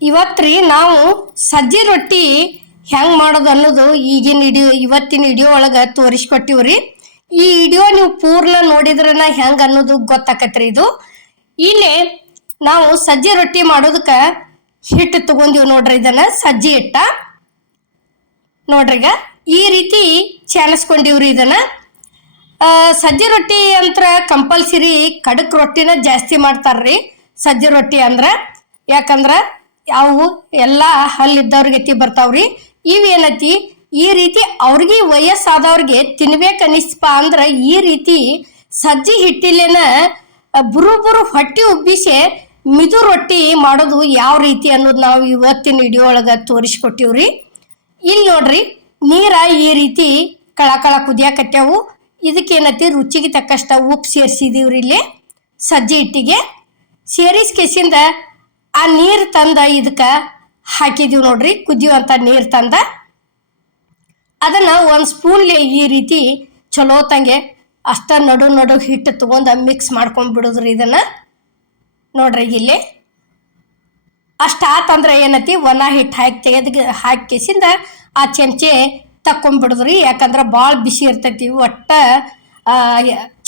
ಇವತ್ರಿ ನಾವು ಸಜ್ಜಿ ರೊಟ್ಟಿ ಹೆಂಗ್ ಮಾಡೋದು ಅನ್ನೋದು ಇವತ್ತಿನ ವಿಡಿಯೋ ಒಳಗ ತೋರಿಸ್ಕೊಟ್ಟಿವ್ರಿ. ಈ ವಿಡಿಯೋ ನೀವು ಪೂರ್ಣ ನೋಡಿದ್ರನ ಹೆಂಗ್ ಅನ್ನೋದು ಗೊತ್ತಾಕತ್ರಿ. ಇಲ್ಲಿ ನಾವು ಸಜ್ಜಿ ರೊಟ್ಟಿ ಮಾಡೋದಕ್ಕ ಹಿಟ್ಟು ತಗೊಂಡಿವ್ ನೋಡ್ರಿ. ಇದನ್ನ ಸಜ್ಜಿ ಹಿಟ್ಟ ನೋಡ್ರಿಗ ಈ ರೀತಿ ಚಾಲಿಸ್ಕೊಂಡಿವ್ರಿ. ಇದನ್ನ ಸಜ್ಜಿ ರೊಟ್ಟಿ ಅಂತ ಕಂಪಲ್ಸರಿ ಕಡಕ್ ರೊಟ್ಟಿನ ಜಾಸ್ತಿ ಮಾಡ್ತಾರ್ರಿ ಸಜ್ಜಿ ರೊಟ್ಟಿ ಅಂದ್ರ. ಯಾಕಂದ್ರ ಅವು ಎಲ್ಲ ಹಲ್ಲಿದ್ದವ್ರಿಗೆ ಎತ್ತಿ ಬರ್ತಾವ್ರಿ. ಇವೇನತಿ ಈ ರೀತಿ ಅವ್ರಿಗೆ ವಯಸ್ಸಾದವ್ರಿಗೆ ತಿನ್ಬೇಕು ಅನಿಸ್ಪ ಅಂದ್ರ ಈ ರೀತಿ ಸಜ್ಜಿ ಹಿಟ್ಟಿಲೇನ ಬುರು ಹೊಟ್ಟಿ ಉಬ್ಬಿಸಿ ಮಿದು ರೊಟ್ಟಿ ಮಾಡೋದು ಯಾವ ರೀತಿ ಅನ್ನೋದು ನಾವು ಇವತ್ತಿನ ವಿಡಿಯೋ ಒಳಗ ತೋರಿಸ್ಕೊಟ್ಟಿವ್ರಿ. ಇಲ್ಲಿ ನೋಡ್ರಿ, ನೀರ ಈ ರೀತಿ ಕಳ ಕುದಿಯಾಕತ್ಯಾವು. ಇದಕ್ಕೇನತಿ ರುಚಿಗೆ ತಕ್ಕಷ್ಟ ಉಪ್ಪು ಸೇರಿಸಿದೀವ್ರಿ. ಇಲ್ಲಿ ಸಜ್ಜಿ ಹಿಟ್ಟಿಗೆ ಸೇರಿಸ್ಕೆಸಿಂದ ಆ ನೀರು ತಂದ ಇದಕ್ಕ ಹಾಕಿದೀವಿ ನೋಡ್ರಿ. ಕುದಿಯುವಂತ ನೀರು ತಂದ ಅದನ್ನ ಒಂದ್ ಸ್ಪೂನ್ಲೆ ಈ ರೀತಿ ಚಲೋ ತಂಗೆ ಅಷ್ಟ ನಡು ಹಿಟ್ಟು ತಗೊಂಡ ಮಿಕ್ಸ್ ಮಾಡ್ಕೊಂಡ್ ಬಿಡುದ್ರಿ. ಇದನ್ನ ನೋಡ್ರಿ, ಇಲ್ಲಿ ಅಷ್ಟ ಆತಂದ್ರ ಏನತಿ ಒಣ ಹಿಟ್ಟು ಹಾಕಿಸಿಂದ ಆ ಚಮಚೆ ತಕ್ಕೊಂಡ್ಬಿಡುದ್ರಿ. ಯಾಕಂದ್ರ ಭಾಳ ಬಿಸಿ ಇರ್ತೈತಿ. ಒಟ್ಟ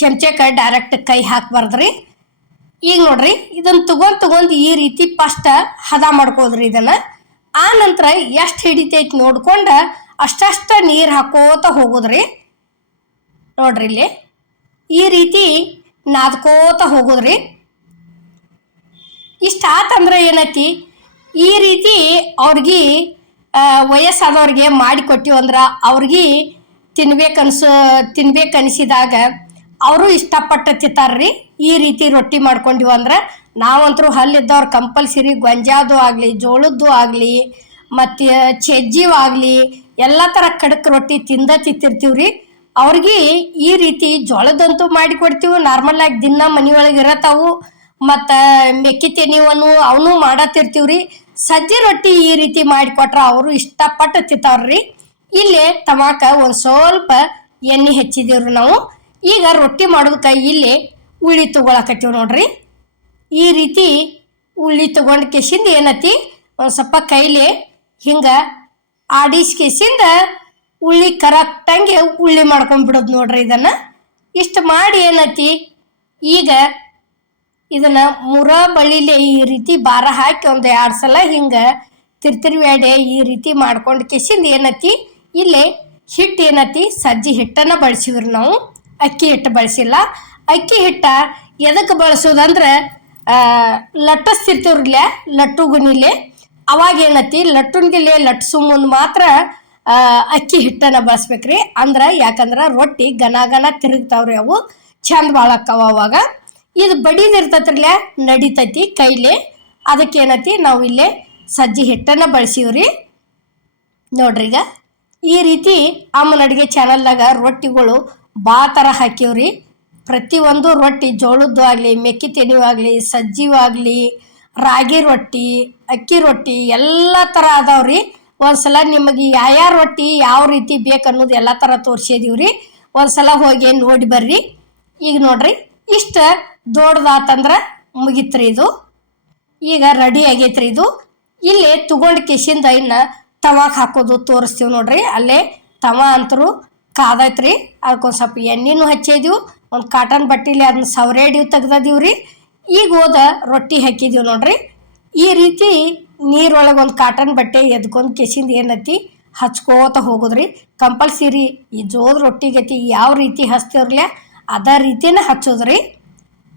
ಚಮಚೆಕ ಡೈರೆಕ್ಟ್ ಕೈ ಹಾಕ್ಬಾರ್ದ್ರಿ. ಈಗ ನೋಡ್ರಿ, ಇದನ್ನ ತಗೊಂಡ್ ಈ ರೀತಿ ಫಸ್ಟ್ ಹದ ಮಾಡ್ಕೋದ್ರಿ. ಇದನ್ನ ಆ ನಂತರ ಎಷ್ಟು ಹಿಡಿತೈತಿ ನೋಡ್ಕೊಂಡ ಅಷ್ಟಷ್ಟ ನೀರು ಹಾಕೋತ ಹೋಗೋದ್ರಿ. ನೋಡ್ರಿ, ಇಲ್ಲಿ ಈ ರೀತಿ ನಾದ್ಕೋತ ಹೋಗೋದ್ರಿ. ಇಷ್ಟ ಆತಂದ್ರ ಏನೈತಿ, ಈ ರೀತಿ ಅವ್ರಿಗೆ ವಯಸ್ಸಾದವ್ರಿಗೆ ಮಾಡಿ ಕೊಟ್ಟಿವಂದ್ರ ಅವ್ರಿಗೆ ತಿನ್ಬೇಕನ್ಸಿದಾಗ ಅವರು ಇಷ್ಟಪಟ್ಟು ತಿಂತಾರ್ರಿ. ಈ ರೀತಿ ರೊಟ್ಟಿ ಮಾಡ್ಕೊಂಡಿವ ಅಂದ್ರ ನಾವಂತರೂ ಹಲ್ಲಿದ್ದವ್ರು ಕಂಪಲ್ಸರಿ ಗೊಂಜಾದು ಆಗ್ಲಿ, ಜೋಳದ್ದು ಆಗ್ಲಿ, ಮತ್ತೆ ಚಜ್ಜಿವು ಆಗ್ಲಿ ಎಲ್ಲ ತರ ಕಡಕ್ ರೊಟ್ಟಿ ತಿಂತಿರ್ತೀವ್ರಿ. ಅವ್ರಿಗೆ ಈ ರೀತಿ ಜೋಳದಂತೂ ಮಾಡಿ ಕೊಡ್ತೀವಿ. ನಾರ್ಮಲ್ ಆಗಿ ದಿನ ಮನಿಯೊಳಗೆ ಇರತ್ತಾವು. ಮತ್ತ ಮೆಕ್ಕಿ ತೆನಿವನು ಅವನು ಮಾಡತ್ತಿರ್ತೀವ್ರಿ. ಸಜ್ಜಿ ರೊಟ್ಟಿ ಈ ರೀತಿ ಮಾಡಿಕೊಟ್ರ ಅವರು ಇಷ್ಟಪಟ್ಟು ತಿಂತಾವ್ರಿ. ಇಲ್ಲಿ ತಮಾಕ ಒಂದ್ ಸ್ವಲ್ಪ ಎಣ್ಣೆ ಹೆಚ್ಚಿದೇವ್ರಿ ನಾವು. ಈಗ ರೊಟ್ಟಿ ಮಾಡೋದಕ್ಕ ಇಲ್ಲಿ ಉಳ್ಳಿ ತಗೊಳಕತ್ತೀವಿ ನೋಡ್ರಿ. ಈ ರೀತಿ ಉಳ್ಳಿ ತಗೊಂಡ್ ಕೆಸಿಂದ ಏನತಿ ಒಂದ್ ಸ್ವಲ್ಪ ಕೈಲಿ ಹಿಂಗ ಆಡಿಸ್ಕೆಸಿಂದ ಉಳ್ಳಿ ಕರೆಕ್ಟಂಗೆ ಉಳ್ಳಿ ಮಾಡ್ಕೊಂಡ್ಬಿಡೋದು ನೋಡ್ರಿ. ಇದನ್ನ ಇಷ್ಟ ಮಾಡಿ ಏನತಿ, ಈಗ ಇದನ್ನ ಮುರ ಬಳ್ಳಿಲೆ ಈ ರೀತಿ ಬಾರ ಹಾಕಿ ಒಂದ್ 2 ಸಲ ಹಿಂಗ ತಿರ್ತಿರ್ವ್ಯಾಡೆ ಈ ರೀತಿ ಮಾಡ್ಕೊಂಡ್ ಕೆಸಿಂದ ಏನತಿ, ಇಲ್ಲಿ ಹಿಟ್ಟು ಏನತಿ ಸಜ್ಜಿ ಹಿಟ್ಟನ್ನ ಬಳಸಿವ್ರಿ ನಾವು. ಅಕ್ಕಿ ಹಿಟ್ಟು ಬಳಸಿಲ್ಲ. ಅಕ್ಕಿ ಹಿಟ್ಟ ಎದಕ್ಕೆ ಬಳಸೋದಂದ್ರ ಲಟ್ಟಿಸ್ತಿರ್ತೀವ್ರಲ್ಲ ಲಟ್ಟು ಗುಣಿಲೆ, ಅವಾಗ ಏನತಿ ಲಟ್ಟುನ್ಗಿಲೆ ಲಟ್ಸು ಮುಂದ್ ಮಾತ್ರ ಅಕ್ಕಿ ಹಿಟ್ಟನ್ನ ಬಳಸ್ಬೇಕ್ರಿ. ಯಾಕಂದ್ರ ರೊಟ್ಟಿ ಗನ ತಿರುಗ್ತಾವ್ರಿ, ಅವು ಚಂದ ಬಾಳಕ್ಕವ. ಅವಾಗ ಇದು ಬಡಿದಿರ್ತೈತ್ರಲ್ಲ ನಡಿತೈತಿ ಕೈಲಿ. ಅದಕ್ಕೇನತಿ ನಾವು ಇಲ್ಲೇ ಸಜ್ಜಿ ಹಿಟ್ಟನ್ನ ಬಳಸಿವ್ರಿ. ನೋಡ್ರಿ, ಈಗ ಈ ರೀತಿ ಅಮ್ಮನ ಅಡುಗೆ ಚಾನಲ್ದಾಗ ರೊಟ್ಟಿಗಳು ಥರ ಹಾಕಿವ್ರಿ. ಪ್ರತಿಯೊಂದು ರೊಟ್ಟಿ ಜೋಳದ್ದು ಆಗಲಿ, ಮೆಕ್ಕಿ ತೆನಿವು ಆಗಲಿ, ಸಜ್ಜಿವು ಆಗಲಿ, ರಾಗಿ ರೊಟ್ಟಿ, ಅಕ್ಕಿ ರೊಟ್ಟಿ ಎಲ್ಲ ಥರ ಅದಾವ್ರಿ. ಒಂದ್ಸಲ ನಿಮಗೆ ಯಾವ ರೊಟ್ಟಿ ಯಾವ ರೀತಿ ಬೇಕನ್ನೋದು ಎಲ್ಲ ಥರ ತೋರಿಸಿದೀವ್ರಿ. ಒಂದ್ಸಲ ಹೋಗಿ ನೋಡಿ ಬರ್ರಿ. ಈಗ ನೋಡ್ರಿ, ಇಷ್ಟ ದೊಡ್ಡದಾತಂದ್ರ ಮುಗಿತ್ರಿ. ಇದು ಈಗ ರೆಡಿ ಆಗೈತ್ರಿ. ಇದು ಇಲ್ಲಿ ತಗೊಂಡ್ ಕೆಸಿಂದ ಇನ್ನ ತವಾಕ್ ಹಾಕೋದು ತೋರಿಸ್ತೀವಿ ನೋಡ್ರಿ. ಅಲ್ಲೇ ತವ ಅಂತರೂ ಕಾದೈತ್ರಿ. ಅದಕ್ಕೊಂದು ಸ್ವಲ್ಪ ಎಣ್ಣೆನೂ ಹಚ್ಚಿದೀವಿ. ಒಂದು ಕಾಟನ್ ಬಟ್ಟಿಲಿ ಅದನ್ನ ಸವರೇಡಿವು ತೆಗ್ದದೀವ್ರಿ. ಈಗ ಹೋದ ರೊಟ್ಟಿ ಹಾಕಿದೀವಿ ನೋಡ್ರಿ. ಈ ರೀತಿ ನೀರೊಳಗೆ ಒಂದು ಕಾಟನ್ ಬಟ್ಟೆ ಎದ್ಕೊಂಡ್ ಕೆಸಿಂದ ಏನತಿ ಹಚ್ಕೋತ ಹೋಗೋದ್ರಿ. ಕಂಪಲ್ಸರಿ ಈ ಜೋಳ ರೊಟ್ಟಿಗತಿ ಯಾವ ರೀತಿ ಹಚ್ತಿವ್ರಲ್ಲ ಅದ ರೀತಿನ ಹಚ್ಚೋದ್ರಿ.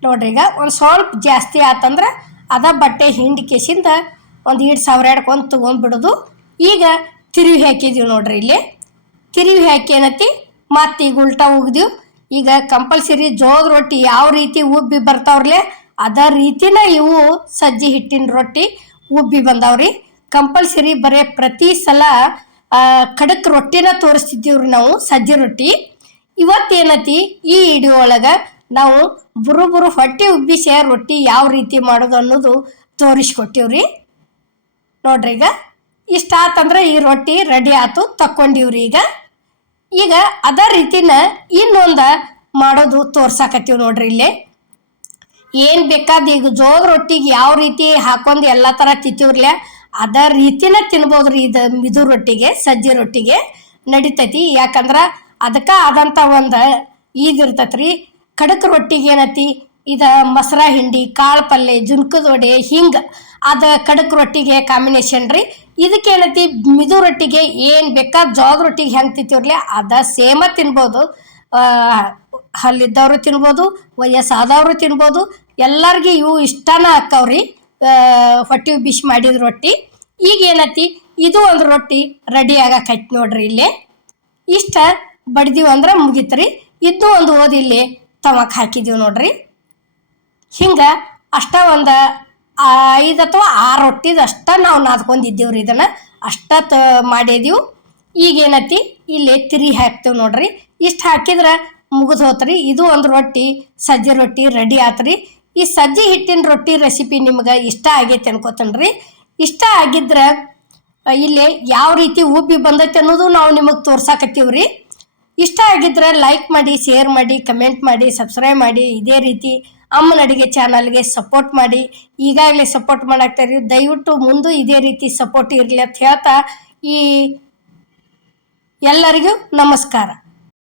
ನೋಡ್ರಿ, ಈಗ ಒಂದು ಸ್ವಲ್ಪ ಜಾಸ್ತಿ ಆತಂದ್ರ ಅದ ಬಟ್ಟೆ ಹಿಂಡಿ ಕೆಸಿಂದ ಒಂದು ಈಡ್ ಸವರಾಡ್ಕೊಂಡು ತೊಗೊಂಡ್ಬಿಡೋದು. ಈಗ ತಿರುವಿ ಹಾಕಿದೀವಿ ನೋಡ್ರಿ. ಇಲ್ಲಿ ತಿರುವಿ ಹಾಕಿ ಏನತಿ ಮತ್ತೆ ಈಗ ಉಲ್ಟಾ ಉಗ್ದೀವಿ. ಈಗ ಕಂಪಲ್ಸರಿ ಜೋಳದ ರೊಟ್ಟಿ ಯಾವ ರೀತಿ ಉಬ್ಬಿ ಬರ್ತಾವ್ರಲೆ ಅದ ರೀತಿನ ಇವು ಸಜ್ಜಿ ಹಿಟ್ಟಿನ ರೊಟ್ಟಿ ಉಬ್ಬಿ ಬಂದಾವ್ರಿ. ಕಂಪಲ್ಸರಿ ಬರೇ ಪ್ರತಿ ಸಲ ಖಡಕ್ ರೊಟ್ಟಿನ ತೋರಿಸ್ತಿದ್ದೀವ್ರಿ ನಾವು ಸಜ್ಜಿ ರೊಟ್ಟಿ. ಇವತ್ತೇನತಿ ಈ ವಿಡಿಯೋ ಒಳಗ ನಾವು ಬುರು ಹೊಟ್ಟೆ ಉಬ್ಬಿಸಿ ರೊಟ್ಟಿ ಯಾವ ರೀತಿ ಮಾಡೋದು ಅನ್ನೋದು ತೋರಿಸ್ಕೊಟ್ಟಿವ್ರಿ. ನೋಡ್ರಿ, ಈಗ ಇಷ್ಟ ಆತಂದ್ರೆ ಈ ರೊಟ್ಟಿ ರೆಡಿ ಆತು ತಕ್ಕೊಂಡಿವ್ರಿ. ಈಗ ಅದ ರೀತಿನ ಇನ್ನೊಂದ ಮಾಡೋದು ತೋರ್ಸಾಕತ್ತೀವಿ ನೋಡ್ರಿ. ಇಲ್ಲಿ ಏನ್ ಬೇಕಾದ ಈಗ ಜೋಳದ ರೊಟ್ಟಿಗೆ ಯಾವ ರೀತಿ ಹಾಕೊಂಡ್ ಎಲ್ಲಾ ತರ ತಿಂತೀವ್ರಲ್ಲ ಅದ ರೀತಿನ ತಿನ್ಬೋದ್ರಿ. ಇದು ಮಿದು ರೊಟ್ಟಿಗೆ ಸಜ್ಜಿ ರೊಟ್ಟಿಗೆ ನಡಿತೈತಿ. ಯಾಕಂದ್ರೆ ಅದಕ್ಕೆ ಆದಂಥ ಒಂದು ಇದಿರ್ತೈತ್ರಿ. ಖಡಕ್ ರೊಟ್ಟಿಗೆ ಏನತಿ ಇದು ಮೊಸರ ಹಿಂಡಿ, ಕಾಳು ಪಲ್ಯ, ಜುನ್ಕದ ವಡೆ ಹಿಂಗೆ ಅದು ಖಡಕ್ ರೊಟ್ಟಿಗೆ ಕಾಂಬಿನೇಷನ್ ರೀ. ಇದಕ್ಕೇನತಿ ಮಿದು ರೊಟ್ಟಿಗೆ ಏನು ಬೇಕಾದ ಜೋಳದ ರೊಟ್ಟಿಗೆ ಹೆಂಗೆ ತಿಂತೀವ್ರಲ್ಲ ಅದ ಸೇಮ ತಿನ್ಬೋದು. ಹಲ್ಲಿದ್ದವರು ತಿನ್ಬೋದು, ವಯಸ್ಸಾದವರು ತಿನ್ಬೋದು, ಎಲ್ಲರಿಗೂ ಇವು ಇಷ್ಟನ ಆಕ್ಕವ್ರಿ. ಹೊಟ್ಟೆ ಬಿಸಿ ಮಾಡಿದ ರೊಟ್ಟಿ. ಈಗ ಏನತಿ ಇದು ಒಂದು ರೊಟ್ಟಿ ರೆಡಿ ಆಗಕೈತಿ ನೋಡ್ರಿ. ಇಲ್ಲಿ ಇಷ್ಟ ಬಡ್ದೀವಿ ಅಂದ್ರೆ ಮುಗಿತ್ರಿ. ಇದು ಒಂದು ಓದಿ ಇಲ್ಲಿ ತವಕ್ ಹಾಕಿದೀವಿ ನೋಡ್ರಿ. ಹಿಂಗೆ ಅಷ್ಟ ಒಂದು 5 ಅಥವಾ 6 ರೊಟ್ಟಿದ ಅಷ್ಟ ನಾವು ನಾದ್ಕೊಂಡಿದ್ದೀವ್ರಿ. ಇದನ್ನು ಅಷ್ಟ ಮಾಡಿದೀವಿ. ಈಗೇನತಿ ಇಲ್ಲಿ ತಿರಿ ಹಾಕ್ತೇವೆ ನೋಡ್ರಿ. ಇಷ್ಟು ಹಾಕಿದ್ರೆ ಮುಗಿದು ಹೋತ್ರಿ. ಇದು ಒಂದು ರೊಟ್ಟಿ ಸಜ್ಜಿ ರೊಟ್ಟಿ ರೆಡಿ ಆತ್ರಿ. ಈ ಸಜ್ಜಿ ಹಿಟ್ಟಿನ ರೊಟ್ಟಿ ರೆಸಿಪಿ ನಿಮ್ಗೆ ಇಷ್ಟ ಆಗೈತೆ ಅನ್ಕೋತೇನ್ರಿ. ಇಷ್ಟ ಆಗಿದ್ರೆ ಇಲ್ಲಿ ಯಾವ ರೀತಿ ಉಬ್ಬಿ ಬಂದೈತೆ ಅನ್ನೋದು ನಾವು ನಿಮಗೆ ತೋರ್ಸಾಕತ್ತೀವ್ರಿ. ಇಷ್ಟ ಆಗಿದ್ರೆ ಲೈಕ್ ಮಾಡಿ, ಶೇರ್ ಮಾಡಿ, ಕಮೆಂಟ್ ಮಾಡಿ, ಸಬ್ಸ್ಕ್ರೈಬ್ ಮಾಡಿ. ಇದೇ ರೀತಿ ಅಮ್ಮನ ಅಡುಗೆ ಚಾನಲ್ಗೆ ಸಪೋರ್ಟ್ ಮಾಡಿ. ಈಗಾಗಲೇ ಸಪೋರ್ಟ್ ಮಾಡಾಕ್ತಾರಿ. ದಯವಿಟ್ಟು ಮುಂದೆ ಇದೇ ರೀತಿ ಸಪೋರ್ಟ್ ಇರಲಿ ಅಂತ ಹೇಳ್ತಾ ಈ ಎಲ್ಲರಿಗೂ ನಮಸ್ಕಾರ.